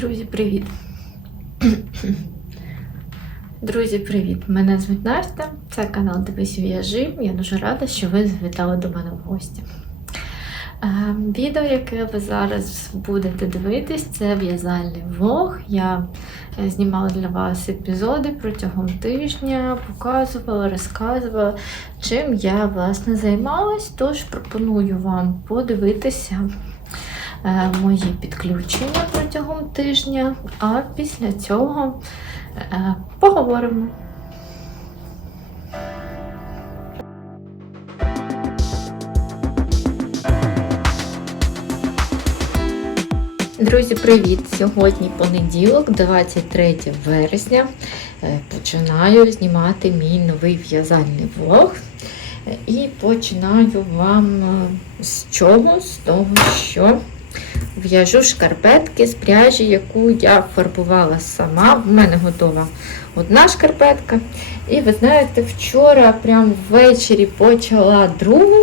Друзі, привіт! Друзі, привіт! Мене звуть Настя. Це канал Дивись В'яжи. Я дуже рада, що ви завітали до мене в гості. Е, Відео, яке ви зараз будете дивитись, це в'язальний влог. Я е, знімала для вас епізоди протягом тижня, показувала, розказувала, чим я власне займалась. Тож пропоную вам подивитися е, мої підключення тижня, а після цього е, поговоримо. Друзі, привіт! Сьогодні понеділок, 23 вересня. Е, Починаю знімати мій новий в'язальний влог. Е, І починаю вам з чого? З того, що в'яжу шкарпетки з пряжі, яку я фарбувала сама. В мене готова одна шкарпетка. І ви знаєте, вчора, прямо ввечері почала другу.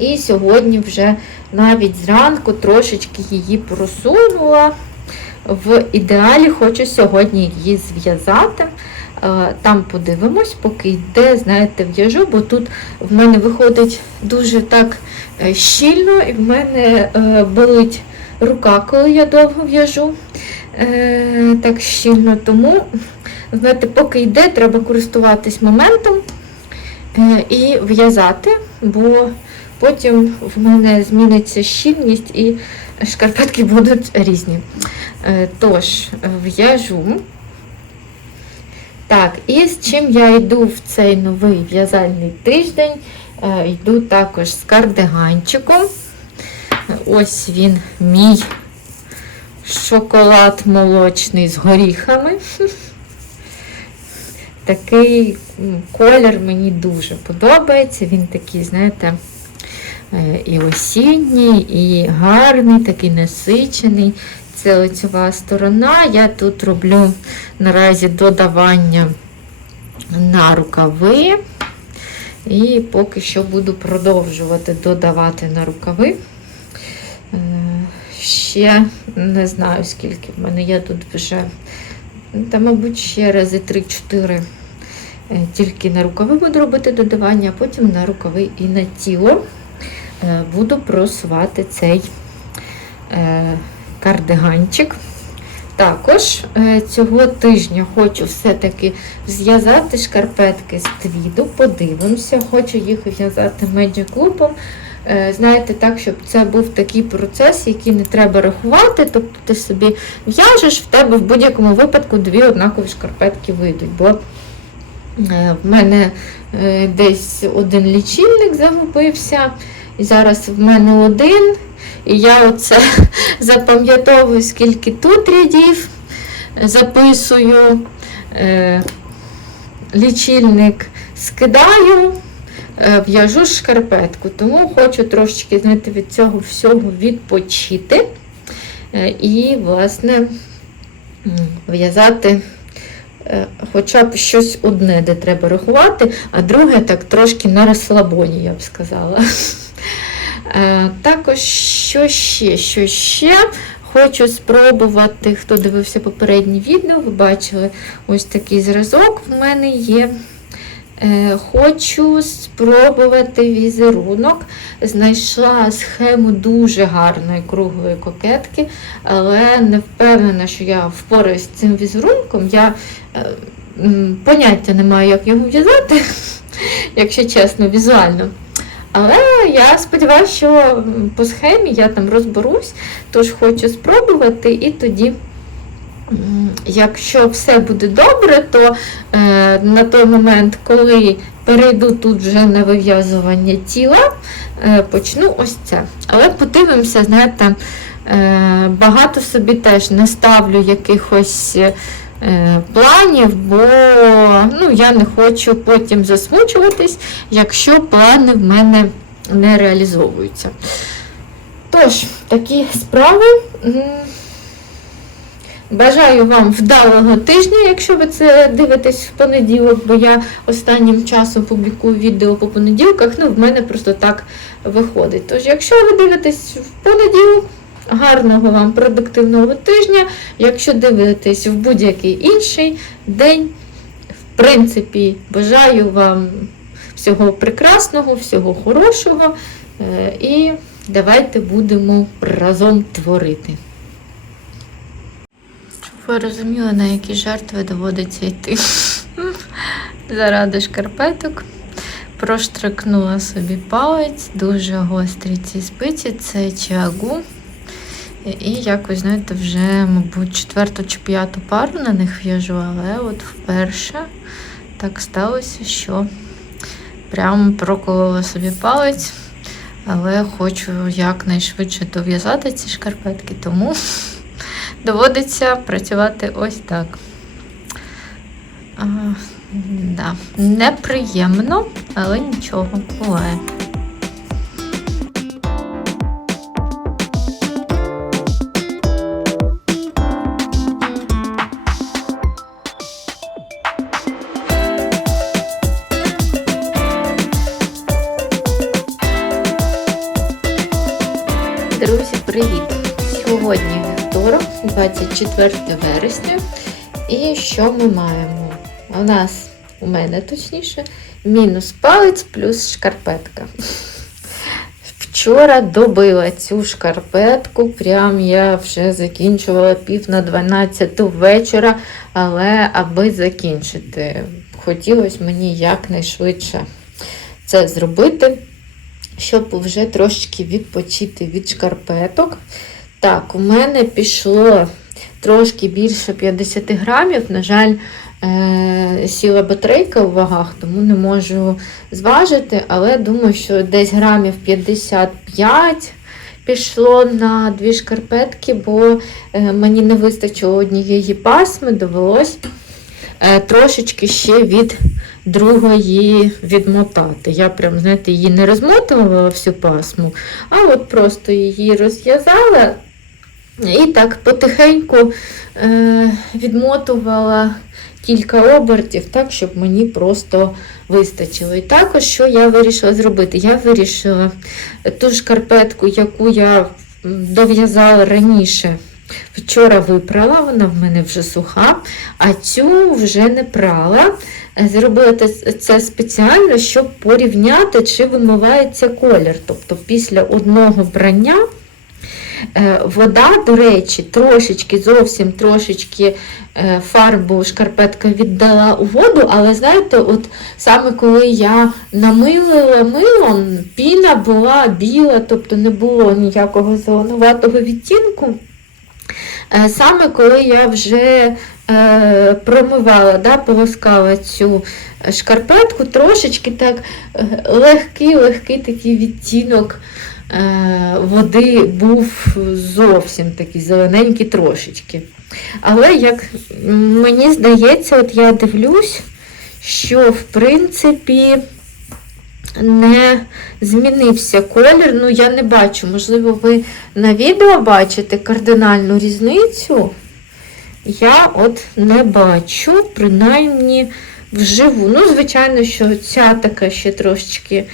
І сьогодні вже навіть зранку трошечки її просунула. В ідеалі хочу сьогодні її зв'язати. Е, Там подивимось, поки йде, знаєте, в'яжу, бо тут в мене виходить дуже так щільно, і в мене е, болить рука, коли я довго в'яжу е, так щільно. Тому, знаєте, поки йде, треба користуватись моментом е, і в'язати, бо потім в мене зміниться щільність і шкарпетки будуть різні. Е, Тож, в'яжу. Так, і з чим я йду в цей новий в'язальний тиждень, Е, йду також з кардиганчиком. Ось він мій шоколад молочний з горіхами. Такий колір мені дуже подобається. Він такий, знаєте, е, і осінній, і гарний, такий насичений. Це лицьова сторона. Я тут роблю наразі додавання на рукави. І поки що буду продовжувати додавати на рукави. Е, Ще не знаю, скільки в мене є тут вже, ну, та, мабуть, ще рази 3-4 е, тільки на рукави буду робити додавання, а потім на рукави і на тіло е, буду просувати цей кардиганчик. Також е, цього тижня хочу все-таки зв'язати шкарпетки з твіду, подивимося, хочу їх в'язати Magic Loop. Знаєте, так, щоб це був такий процес, який не треба рахувати. Тобто ти собі в'яжеш, в тебе в будь-якому випадку дві однакові шкарпетки вийдуть. Бо е, в мене е, десь один лічильник загубився, і зараз в мене один. І я оце запам'ятовую, скільки тут рядів, записую, е, лічильник скидаю, е, в'яжу шкарпетку. Тому хочу трошечки знаєте, від цього всього відпочити е, і, власне, в'язати. е, Хоча б щось одне, де треба рахувати, а друге так трошки на розслабоні, я б сказала. Е, Також що ще? Що ще? Хочу спробувати, хто дивився попереднє відео, ви бачили ось такий зразок в мене є. Е, Хочу спробувати візерунок. Знайшла схему дуже гарної круглої кокетки, але не впевнена, що я впораюсь з цим візерунком. Я е, поняття не маю, як його в'язати, якщо чесно, візуально. Але я сподіваюся, що по схемі я там розберусь, тож хочу спробувати, і тоді, якщо все буде добре, то е, на той момент, коли перейду тут вже на вив'язування тіла, е, почну ось це. Але подивимося, знаєте, е, багато собі теж не ставлю якихось. Е, Планів, бо ну, я не хочу потім засмучуватись, якщо плани в мене не реалізовуються. Тож, такі справи. Бажаю вам вдалого тижня, якщо ви це дивитесь в понеділок, бо я останнім часом публікую відео по понеділках, ну в мене просто так виходить. Тож, якщо ви дивитесь в понеділок гарного вам продуктивного тижня. Якщо дивитесь в будь-який інший день, в принципі, бажаю вам всього прекрасного, всього хорошого. Е, І давайте будемо разом творити. Ви розуміли, на які жертви доводиться йти. Заради шкарпеток. Проштрикнула собі палець, дуже гострі ці спиці, це чагу. І якось, знаєте, вже, мабуть, четверту чи п'яту пару на них в'яжу, але от вперше так сталося, що прямо проколола собі палець, але хочу якнайшвидше дов'язати ці шкарпетки, тому доводиться працювати ось так. А, да. Неприємно, але нічого, буває. 24 вересня. І що ми маємо? У нас, у мене точніше, мінус палець плюс шкарпетка. Вчора добила цю шкарпетку, прям я вже закінчувала пів на 12 вечора, але аби закінчити, хотілося мені якнайшвидше це зробити, щоб вже трошечки відпочити від шкарпеток. Так, у мене пішло трошки більше 50 грамів. На жаль, е, сіла батарейка у вагах, тому не можу зважити, але думаю, що десь грамів 55 пішло на дві шкарпетки, бо е, мені не вистачило однієї пасми, довелось е, трошечки ще від другої відмотати. Я прям, знаєте, її не розмотувала всю пасму, а от просто її розв'язала. І так потихеньку е, відмотувала кілька обертів, так, щоб мені просто вистачило. І також, що я вирішила зробити? Я вирішила ту шкарпетку, яку я дов'язала раніше, вчора випрала, вона в мене вже суха, а цю вже не прала. Зробила це спеціально, щоб порівняти, чи вимивається колір. Тобто після одного брання. Е, Вода, до речі, трошечки, зовсім трошечки е, фарбу шкарпетка віддала у воду, але знаєте, от саме коли я намилила милом, піна була біла, тобто не було ніякого зеленуватого відтінку. Е, Саме коли я вже промивала, да, полоскала цю шкарпетку, трошечки так е, легкий, легкий такий відтінок води був зовсім такий зелененький трошечки. Але як мені здається, от я дивлюсь, що в принципі не змінився колір. Ну, я не бачу, можливо, ви на відео бачите кардинальну різницю. Я от не бачу, принаймні вживу. Ну, звичайно, що ця така ще трошечки е,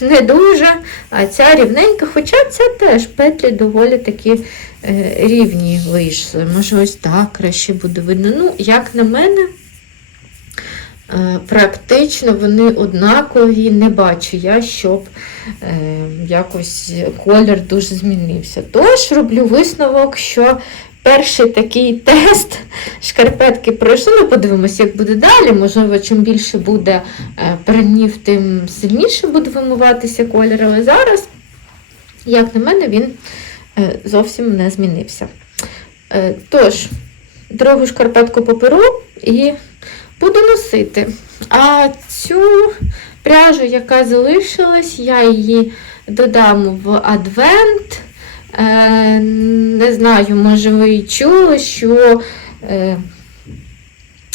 не дуже, а ця рівненька, хоча ця теж петлі доволі такі е, рівні вийшли. Може, ось так краще буде видно. Ну, як на мене, е, практично вони однакові, не бачу я, щоб е, якось колір дуже змінився. Тож роблю висновок, що перший такий тест шкарпетки пройшли. Ми подивимося, як буде далі. Можливо, чим більше буде е, пернів, тим сильніше буде вимиватися колір. Але зараз, як на мене, він е, зовсім не змінився. Е, Тож, другу шкарпетку поперу і буду носити. А цю пряжу, яка залишилась, я її додам в адвент. Е, не знаю, може ви і чули, що е,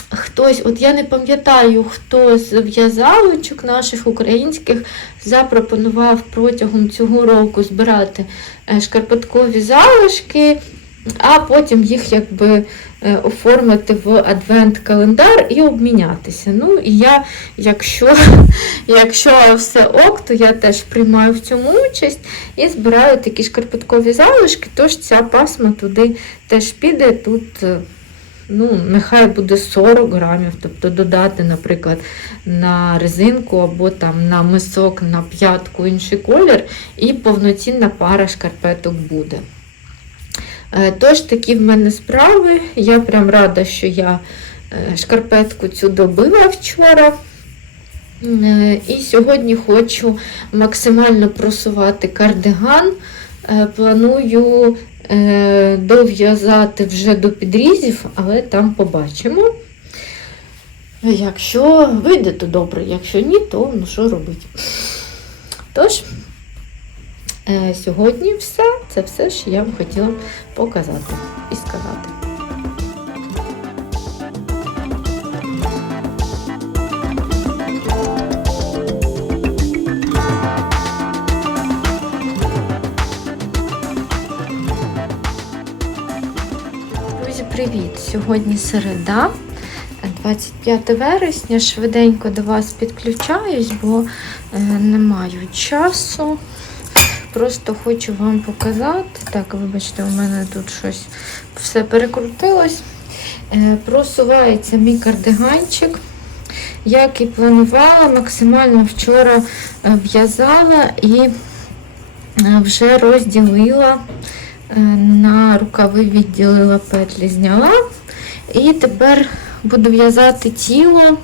хтось, от я не пам'ятаю, хто з в'язалочок наших українських запропонував протягом цього року збирати е, шкарпеткові залишки а потім їх якби е, оформити в адвент-календар і обмінятися. Ну і я, якщо, якщо все ок, то я теж приймаю в цьому участь і збираю такі шкарпеткові залишки, тож ця пасма туди теж піде. Тут е, ну, нехай буде 40 грамів, тобто додати, наприклад, на резинку або там на мисок на п'ятку інший колір, і повноцінна пара шкарпеток буде. Е, Тож такі в мене справи. Я прям рада, що я е, шкарпетку цю добила вчора. Е, І сьогодні хочу максимально просувати кардиган. Планую дов'язати вже до підрізів, але там побачимо. Якщо вийде, то добре, якщо ні, то ну що робити. Тож, сьогодні все. Це все, що я вам хотіла показати і сказати. Друзі, привіт! Сьогодні середа, 25 вересня. Швиденько до вас підключаюсь, бо е, не маю часу. Просто хочу вам показати. Так, вибачте, у мене тут щось все перекрутилось. Е, Просувається мій кардиганчик. Як і планувала, максимально вчора е, в'язала і е, вже розділила на рукави, відділила петлі, зняла. І тепер буду в'язати тіло.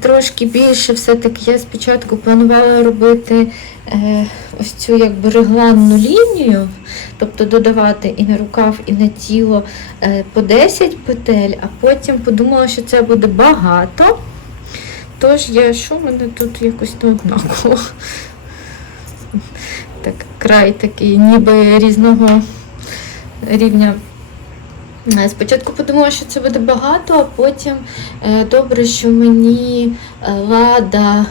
Трошки більше все-таки я спочатку планувала робити е, ось цю якби регланну лінію, тобто додавати і на рукав, і на тіло е, по 10 петель, а потім подумала, що це буде багато. Тож я, що в мене тут якось не однаково. Так, край такий, ніби різного рівня. Е, Спочатку подумала, що це буде багато, а потім е, добре, що мені е, Лада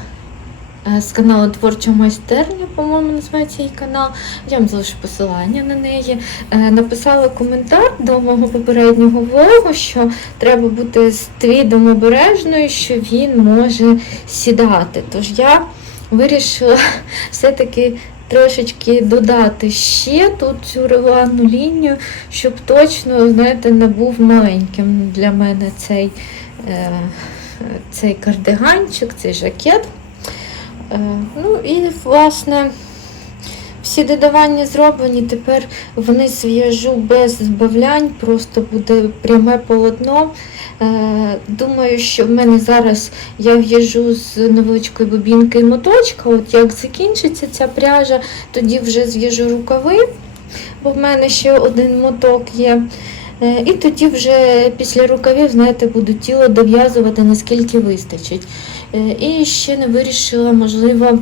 з каналу Творча майстерня, по-моєму, називається її канал. Я вам залишу посилання на неї. Написала коментар до мого попереднього влогу, що треба бути з твідом обережною, що він може сідати. Тож я вирішила все-таки трошечки додати ще тут цю регулярну лінію, щоб точно, знаєте, не був маленьким для мене цей, е, цей кардиганчик, цей жакет. Е, ну і, власне, всі додавання зроблені. Тепер вниз в'яжу без збавлянь, просто буде пряме полотно. Е, Думаю, що в мене зараз я в'яжу з невеличкої бобінки і моточка. От як закінчиться ця пряжа, тоді вже зв'яжу рукави, бо в мене ще один моток є. Е, І тоді вже після рукавів, знаєте, буду тіло дов'язувати, наскільки вистачить. Е, І ще не вирішила, можливо,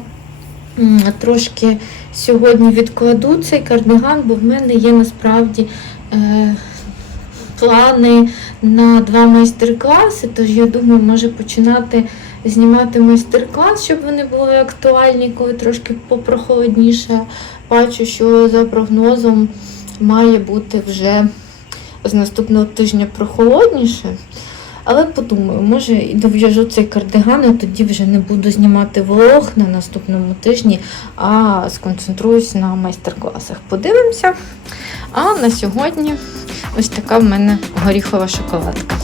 трошки сьогодні відкладу цей кардиган, бо в мене є насправді е, плани на два майстер-класи. Тож я думаю, може починати знімати майстер-клас, щоб вони були актуальні, коли трошки попрохолодніше. Бачу, що за прогнозом має бути вже з наступного тижня прохолодніше. Але подумаю, може і дов'яжу цей кардиган, і тоді вже не буду знімати влог на наступному тижні, а сконцентруюсь на майстер-класах. Подивимося. А на сьогодні ось така в мене горіхова шоколадка.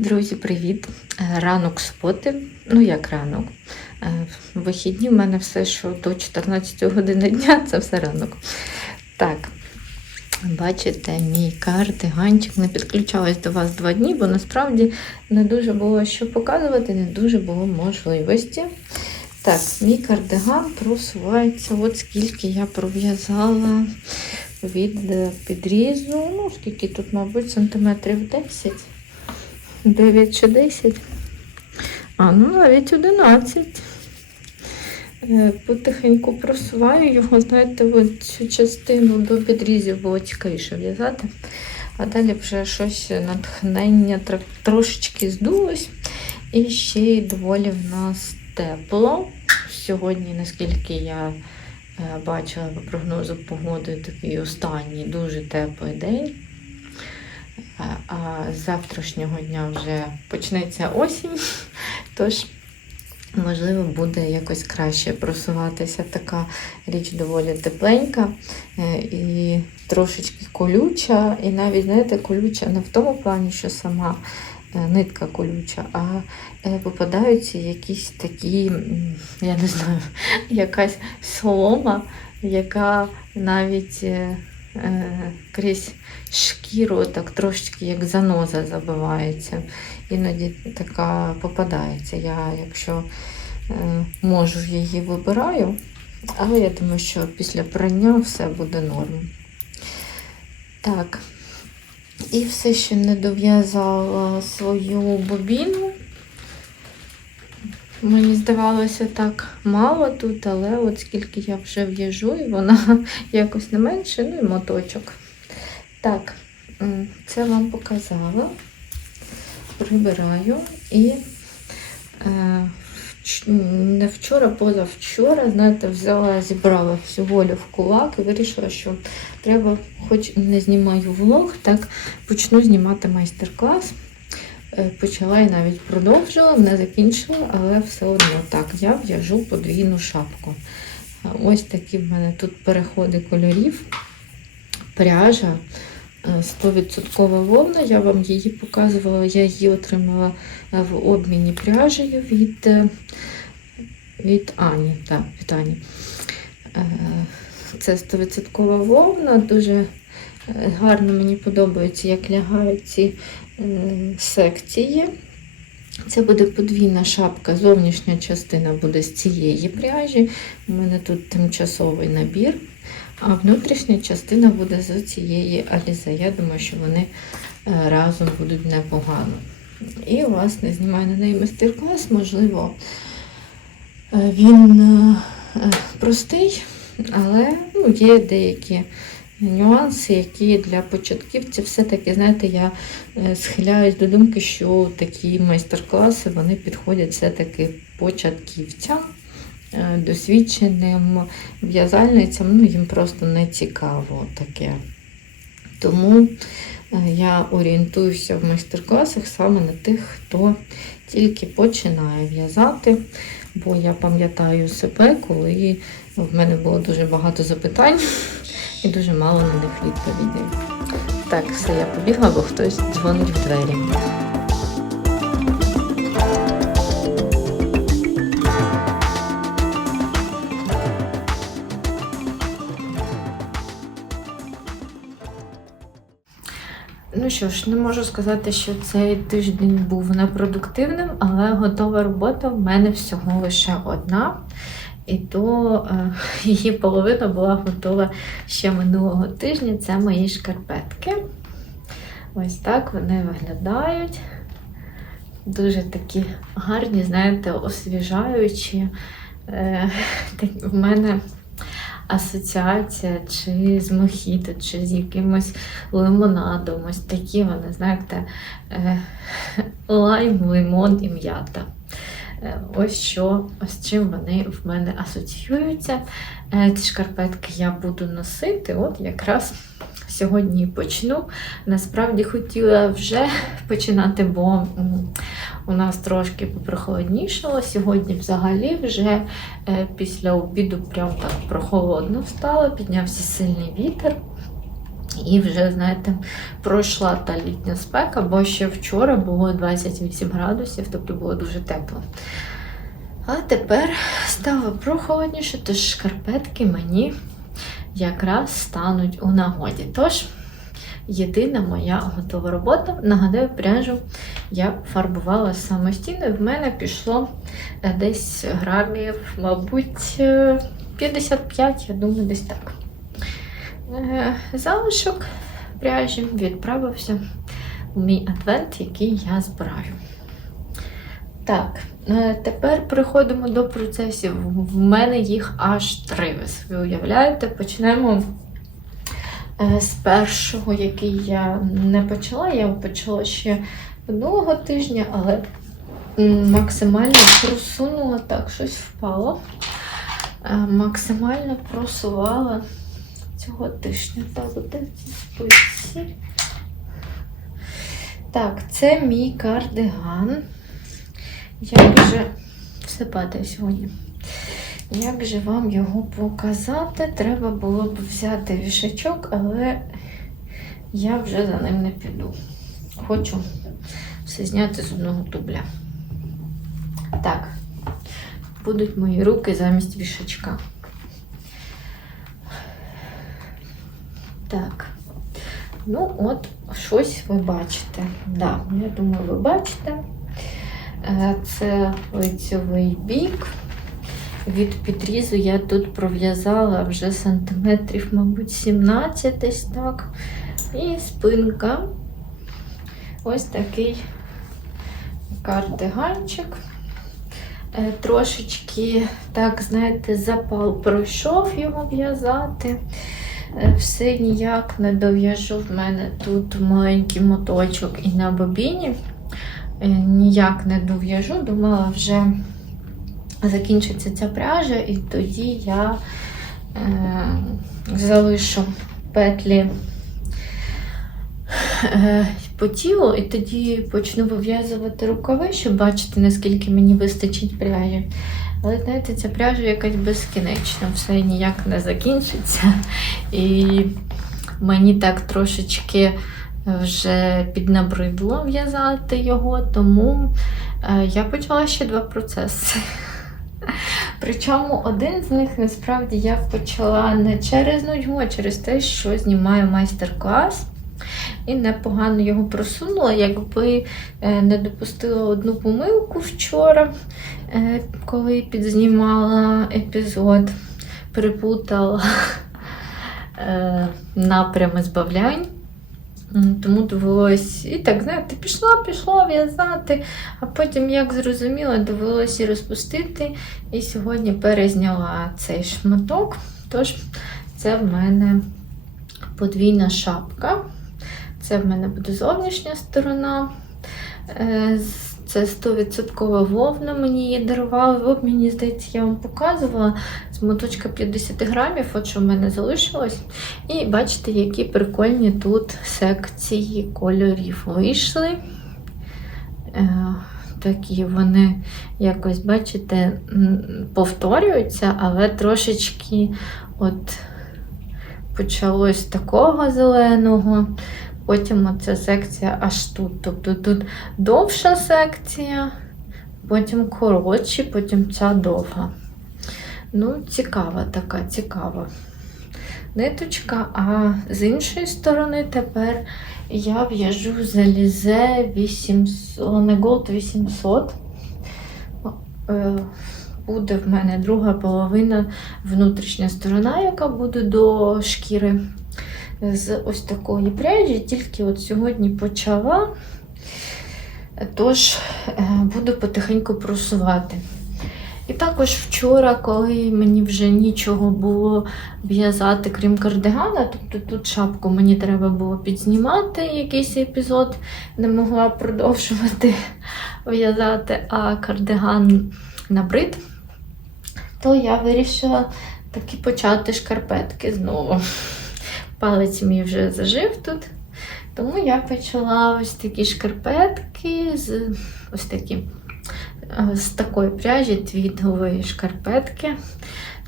Друзі, привіт! Е, Ранок суботи. Ну, як ранок. Е, Вихідні в мене все, що до 14 години дня, це все ранок. Так, бачите, мій кардиганчик не підключалась до вас два дні, бо насправді не дуже було що показувати, не дуже було можливості. Так, мій кардиган просувається. От скільки я пров'язала від е, підрізу. Ну, скільки тут, мабуть, сантиметрів 10. 9 чи 10. А, ну навіть 11. Е, Потихеньку просуваю його, знаєте, цю частину до підрізів було цікавіше в'язати. А далі вже щось натхнення трошечки здулось. І ще й доволі в нас тепло. Сьогодні, наскільки я е, бачила по прогнозу погоди, такий останній дуже теплий день. А- з завтрашнього дня вже почнеться осінь, тож, можливо, буде якось краще просуватися. Така річ доволі тепленька е, і трошечки колюча. І навіть, знаєте, колюча не в тому плані, що сама е, нитка колюча, а е, попадаються якісь такі, я не знаю, якась солома, яка навіть крізь шкіру так трошечки як заноза забивається. Іноді така попадається. Я, якщо е, можу, її вибираю, але я думаю, що після прання все буде норм. Так. І все ще не дов'язала свою бобіну. Мені здавалося так мало тут, але от скільки я вже в'яжу, і вона якось не менше, ну і моточок. Так, це вам показала. Прибираю і е, не вчора, позавчора, знаєте, взяла, зібрала всю волю в кулак і вирішила, що треба, хоч не знімаю влог, так почну знімати майстер-клас. Е, Почала і навіть продовжила, не закінчила, але все одно так, я в'яжу подвійну шапку. Е, Ось такі в мене тут переходи кольорів. Пряжа е, 100% вовна. Я вам її показувала, я її отримала е, в обміні пряжею від, е, від Ані. Так, від Ані. Е, Це 100% вовна, дуже е, гарно мені подобається, як лягають ці е, секції. Це буде подвійна шапка, зовнішня частина буде з цієї пряжі. У мене тут тимчасовий набір, а внутрішня частина буде з цієї алізи. Я думаю, що вони е, разом будуть непогано. І, власне, знімаю на неї майстер-клас, можливо, е, він е, е, простий, але ну, є деякі нюанси, які для початківців все-таки, знаєте, я е, схиляюсь до думки, що такі майстер-класи вони підходять все-таки початківцям, е, досвідченим в'язальницям, ну їм просто не цікаво таке. Тому е, я орієнтуюся в майстер-класах саме на тих, хто тільки починає в'язати, бо я пам'ятаю себе, коли в мене було дуже багато запитань і дуже мало на них відповідей. Так, все, я побігла, бо хтось дзвонить в двері. Ну що ж, не можу сказати, що цей тиждень був непродуктивним, але готова робота в мене всього лише одна. І то е, її половина була готова ще минулого тижня. Це мої шкарпетки. Ось так вони виглядають. Дуже такі гарні, знаєте, освіжаючі. Е, в мене асоціація чи з мохіто, чи з якимось лимонадом. Ось такі вони, знаєте, е, лайм, лимон і м'ята. Е, Ось що, ось чим вони в мене асоціюються. Е, Ці шкарпетки я буду носити. От якраз сьогодні почну. Насправді хотіла вже починати, бо у нас трошки попрохолоднішало. Сьогодні взагалі вже е, після обіду прям так прохолодно стало, піднявся сильний вітер. І вже, знаєте, пройшла та літня спека, бо ще вчора було 28 градусів, тобто було дуже тепло. А тепер стало прохолодніше, тож шкарпетки мені якраз стануть у нагоді. Тож, єдина моя готова робота. Нагадаю, пряжу я фарбувала самостійно, і в мене пішло е, десь грамів, мабуть, е, 55, я думаю, десь так. Е, Залишок пряжі відправився у мій адвент, який я збираю. Так, е, тепер переходимо до процесів. В мене їх аж три. Ви собі уявляєте? Почнемо е, з першого, який я не почала. Я почала ще минулого тижня, але максимально просунула так, щось впало. Максимально просувала цього тижня. Так, де ці спиці? Так, це мій кардиган. Як же все падає сьогодні? Як же вам його показати? Треба було б взяти вішачок, але я вже за ним не піду. Хочу все зняти з одного дубля. Так, будуть мої руки замість вішачка. Так. Ну, от, щось ви бачите. Да, я думаю, ви бачите. Е, Це лицьовий бік. Від підрізу я тут пров'язала вже сантиметрів, мабуть, 17 десь так. І спинка. Ось такий кардиганчик. Е, Трошечки, так, знаєте, запал пройшов його в'язати. Е, Все ніяк не дов'яжу. В мене тут маленький моточок і на бобіні. Е, Ніяк не дов'яжу. Думала, вже закінчиться ця пряжа, і тоді я е, залишу петлі е, по тілу, і тоді почну вив'язувати рукави, щоб бачити, наскільки мені вистачить пряжі. Але знаєте, ця пряжа якась безкінечна, все ніяк не закінчиться. І мені так трошечки вже піднабридло в'язати його, тому е, я почала ще два процеси. Причому один з них насправді я почала не через нудьгу, а через те, що знімаю майстер-клас. І непогано його просунула, якби е, не допустила одну помилку вчора, е, коли підзнімала епізод, перепутала е, напрями збавлянь. Тому довелось і так, знаєте, пішла, пішла в'язати, а потім, як зрозуміла, довелося розпустити. І сьогодні перезняла цей шматок. Тож це в мене подвійна шапка. Це в мене буде зовнішня сторона. Е, Це 100% вовна мені її дарували. В обміні, здається, я вам показувала з моточка 50 грамів, от що в мене залишилось. І бачите, які прикольні тут секції кольорів вийшли. Е, Такі вони якось, бачите, повторюються, але трошечки от почалось такого зеленого. Потім оця секція аж тут. Тобто тут довша секція, потім коротші, потім ця довга. Ну, цікава така, цікава ниточка. А з іншої сторони тепер я в'яжу залізе 800, не Gold 800. Е, Буде в мене друга половина внутрішня сторона, яка буде до шкіри з ось такої пряжі, тільки от сьогодні почала, тож е, буду потихеньку просувати. І також вчора, коли мені вже нічого було в'язати, крім кардигана, тобто тут шапку мені треба було підзнімати якийсь епізод, не могла продовжувати в'язати, а кардиган набрид, то я вирішила таки почати шкарпетки знову. Палець мій вже зажив тут. Тому я почала ось такі шкарпетки з ось такі е, з такої пряжі твідової шкарпетки.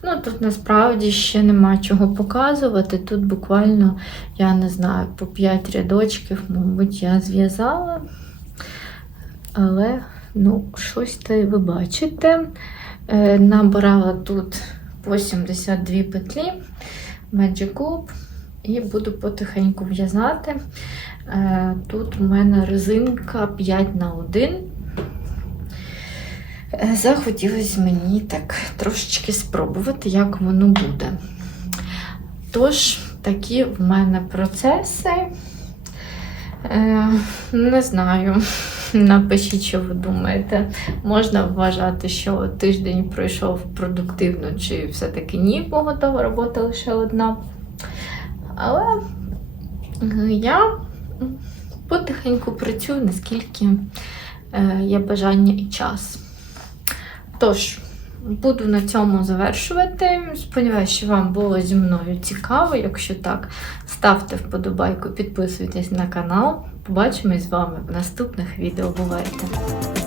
Ну, тут насправді ще нема чого показувати. Тут буквально, я не знаю, по 5 рядочків, мабуть, я зв'язала. Але, ну, щось й ви бачите. Е, набирала тут по 72 петлі Magic Loop і буду потихеньку в'язати. Е, Тут у мене резинка 5 на 1. Е, Захотілося мені так трошечки спробувати, як воно буде. Тож, такі в мене процеси. Е, не знаю. Напишіть, що ви думаєте. Можна вважати, що тиждень пройшов продуктивно, чи все-таки ні, бо готова робота лише одна. Але е, я потихеньку працюю, наскільки е, є бажання і час. Тож, буду на цьому завершувати. Сподіваюся, що вам було зі мною цікаво. Якщо так, ставте вподобайку, підписуйтесь на канал. Побачимось з вами в наступних відео. Бувайте!